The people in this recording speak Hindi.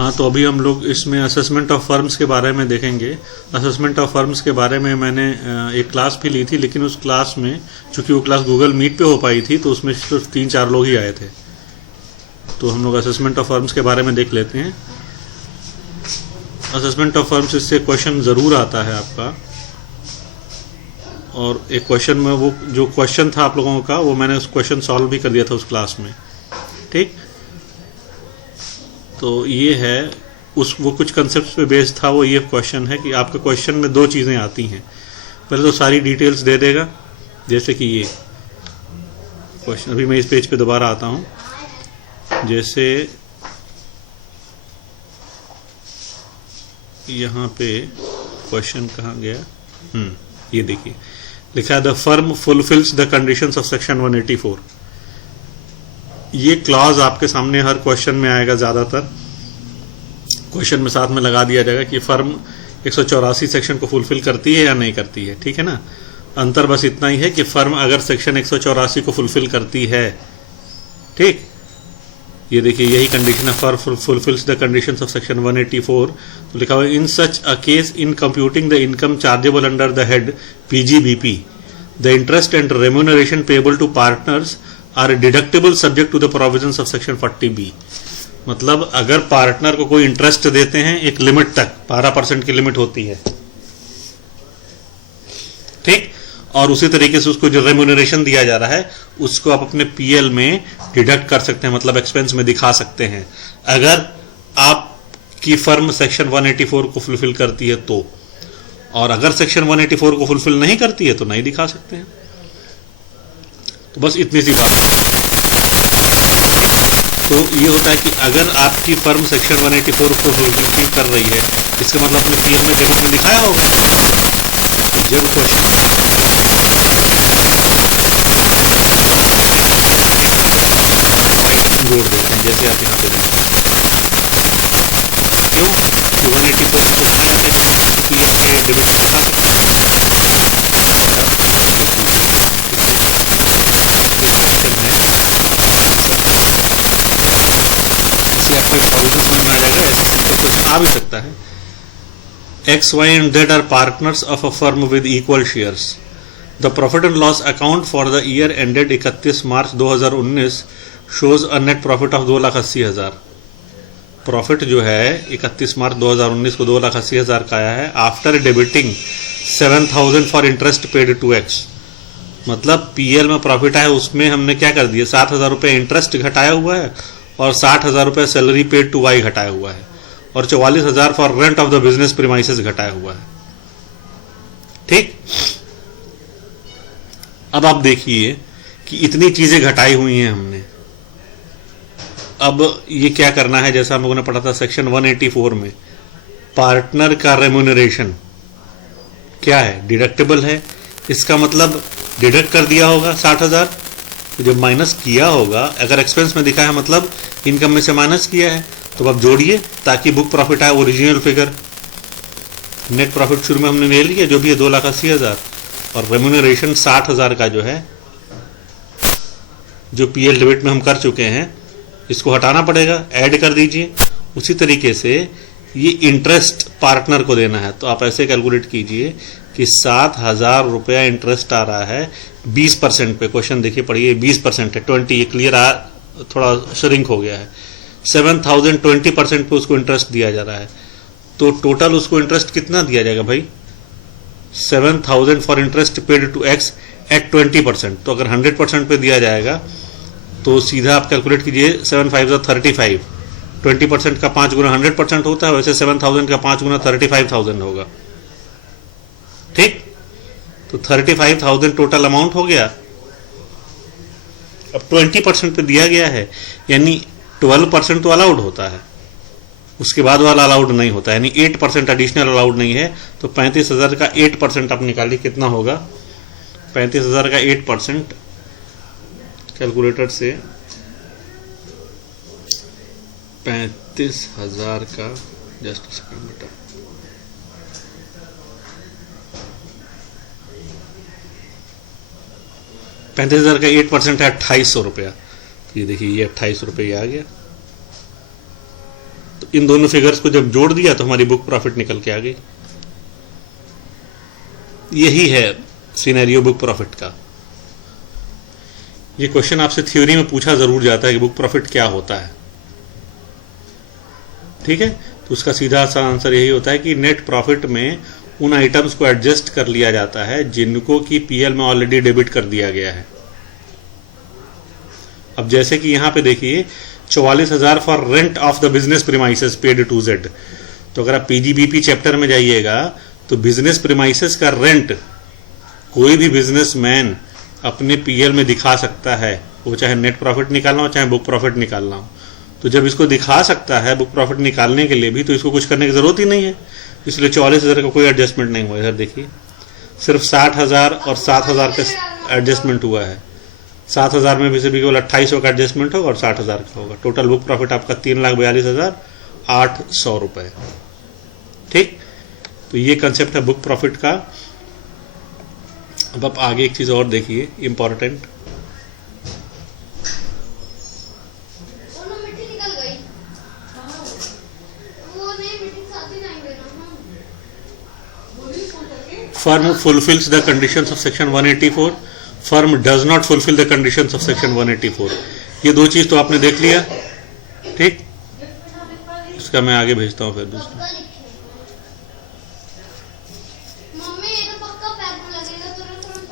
हाँ, तो अभी हम लोग इसमें असेसमेंट ऑफ फर्म्स के बारे में देखेंगे। असेसमेंट ऑफ फर्म्स के बारे में मैंने एक क्लास भी ली थी, लेकिन उस क्लास में चूंकि वो क्लास गूगल मीट पे हो पाई थी तो उसमें सिर्फ 3-4 लोग ही आए थे। तो हम लोग असेसमेंट ऑफ फर्म्स के बारे में देख लेते हैं। असेसमेंट ऑफ फर्म्स, इससे क्वेश्चन ज़रूर आता है आपका, और एक क्वेश्चन में वो जो क्वेश्चन था आप लोगों का वो मैंने उस क्वेश्चन सॉल्व भी कर दिया था उस क्लास में। ठीक, तो ये है वो कुछ कंसेप्ट पे बेस्ड था। वो ये क्वेश्चन है कि आपके क्वेश्चन में 2 चीज़ें आती हैं। पहले तो सारी डिटेल्स दे देगा, जैसे कि ये क्वेश्चन, अभी मैं इस पेज पे दोबारा आता हूँ। जैसे यहाँ पे क्वेश्चन कहाँ गया, ये देखिए लिखा है the firm fulfils the conditions of section 184। ये क्लॉज आपके सामने हर क्वेश्चन में आएगा, ज़्यादातर क्वेश्चन में साथ में लगा दिया जाएगा कि फर्म 184 सेक्शन को फुलफिल करती है या नहीं करती है। ठीक है ना, अंतर बस इतना ही है कि फर्म अगर सेक्शन 184 को फुलफिल करती है, ठीक, ये देखिए यही कंडीशन है, firm fulfils the conditions of section 184। तो लिखा हुआ in such a case in computing the income chargeable under the head PGBP the interest and remuneration payable to partners are deductible subject to the provisions of section 40B। मतलब अगर पार्टनर को कोई इंटरेस्ट देते हैं एक लिमिट तक, 12% की लिमिट होती है, ठीक, और उसी तरीके से उसको जो रेम्यूनरेशन दिया जा रहा है उसको आप अपने PL में डिडक्ट कर सकते हैं, मतलब एक्सपेंस में दिखा सकते हैं, अगर आपकी फर्म सेक्शन 184 को फुलफिल करती है तो। और अगर सेक्शन 184 को फुलफिल नहीं करती है तो नहीं दिखा सकते हैं। तो बस इतनी सी बात है। तो ये होता है कि अगर आपकी फर्म सेक्शन 184 को फुलफिल कर रही है, इसका मतलब अपने PL में डेबिट में दिखाया होगा। तो जब क्वेश्चन जोड़ देते हैं, जैसे आप यहाँ पे देखते हैं, क्यों कि 184 को फाइन सेक्शन PL के डेबिट में दिखा सकते हैं। आपको प्रोविजन समझ में आ जाएगा, ऐसे सिंपल क्वेश्चन आ भी सकता है। X, Y and Z are partners of a firm with equal shares. The profit and loss account for the year ended 31 March 2019 shows a net profit of 2,80,000। Profit जो है 31 मार्च 2019 को 2,80,000 का आया है, after debiting 7,000 for interest paid to X। मतलब PL में प्रॉफिट आया, उसमें हमने क्या कर दिया, 7,000 रुपये इंटरेस्ट घटाया हुआ है और 60,000 रुपये सैलरी पेड टू Y घटाया हुआ है, और 44,000 for rent of the business premises घटाया हुआ है। ठीक, अब आप देखिए कि इतनी चीजें घटाई हुई हैं हमने। अब ये क्या करना है, जैसा हम लोगों ने पढ़ा था सेक्शन 184 में, पार्टनर का रेम्यूनरेशन क्या है, डिडक्टेबल है। इसका मतलब डिडक्ट कर दिया होगा 60,000, तो जब माइनस किया होगा, अगर एक्सपेंस में दिखा है मतलब इनकम में से माइनस किया है, तो अब जोड़िए ताकि बुक प्रॉफिट आए ओरिजिनल फिगर। नेट प्रॉफिट शुरू में हमने ले लिया जो भी है 2,80,000, और रेम्यूनरेशन 60,000 का जो है, जो PL डेबिट में हम कर चुके हैं, इसको हटाना पड़ेगा, ऐड कर दीजिए। उसी तरीके से ये इंटरेस्ट पार्टनर को देना है, तो आप ऐसे कैलकुलेट कीजिए कि 7,000 रुपया इंटरेस्ट आ रहा है 20% पे। क्वेश्चन देखिए, पढ़िए, 20% है, 20, ये क्लियर थोड़ा श्रिंक हो गया है। 7,000 20% पे उसको इंटरेस्ट दिया जा रहा है, तो टोटल उसको इंटरेस्ट कितना दिया जाएगा भाई, 7,000 for interest paid to X at 20%। तो अगर 100% पे दिया जाएगा तो सीधा आप कैलकुलेट कीजिए, 7 5 35, 20% का 5 गुना 100% होता है, वैसे 7,000 का 5 गुना 35,000 होगा। ठीक, तो 35,000 टोटल अमाउंट हो गया। अब 20% पे दिया गया है, यानी 12% तो अलाउड होता है, उसके बाद वाला अलाउड नहीं होता, यानी 8% एडिशनल अलाउड नहीं है। तो 35,000 का 8% आप निकालिए, कितना होगा, 35,000 का 8% कैलकुलेटर से 35,000 का, जस्ट सेकंड बेटा, 35,000 का 8% है 2,800 रुपया। ये देखिए, ये 2,800 रुपये आ गया। तो इन दोनों फिगर्स को जब जोड़ दिया तो हमारी बुक प्रॉफिट निकल के आ गई। यही है सिनेरियो बुक प्रॉफिट का। ये क्वेश्चन आपसे थ्योरी में पूछा जरूर जाता है कि बुक प्रॉफिट क्या होता है, ठीक है। तो उसका सीधा सा आंसर यही होता है कि नेट प्रॉफिट में उन आइटम्स को एडजस्ट कर लिया जाता है जिनको कि पीएल में ऑलरेडी डेबिट कर दिया गया है। अब जैसे कि यहां पे देखिए 44,000 for rent of the business premises paid to जेड। तो अगर आप पीजीबीपी चैप्टर में जाइएगा तो बिजनेस प्रीमाइसेस का रेंट कोई भी बिजनेसमैन अपने पीएल में दिखा सकता है, वो चाहे नेट प्रॉफिट निकालना हो चाहे बुक प्रॉफिट निकालना हो। तो जब इसको दिखा सकता है बुक प्रॉफिट निकालने के लिए भी, तो इसको कुछ करने की जरूरत ही नहीं है, इसलिए 44,000 का कोई एडजस्टमेंट नहीं हुआ। इधर देखिए सिर्फ 60,000 और 7,000 का एडजस्टमेंट हुआ है। 7,000 में भी से भी केवल 2800 का एडजस्टमेंट होगा और 60,000 का होगा। टोटल बुक प्रॉफिट आपका 3,42,800 रुपए, ठीक। तो ये कंसेप्ट है बुक प्रॉफिट का। अब आप आगे एक चीज और देखिए important, firm fulfills the conditions of section 184, firm does not fulfill the conditions of section 184। ये दो चीज तो आपने देख लिया, ठीक। इसका मैं आगे भेजता हूं फिर दूसरा।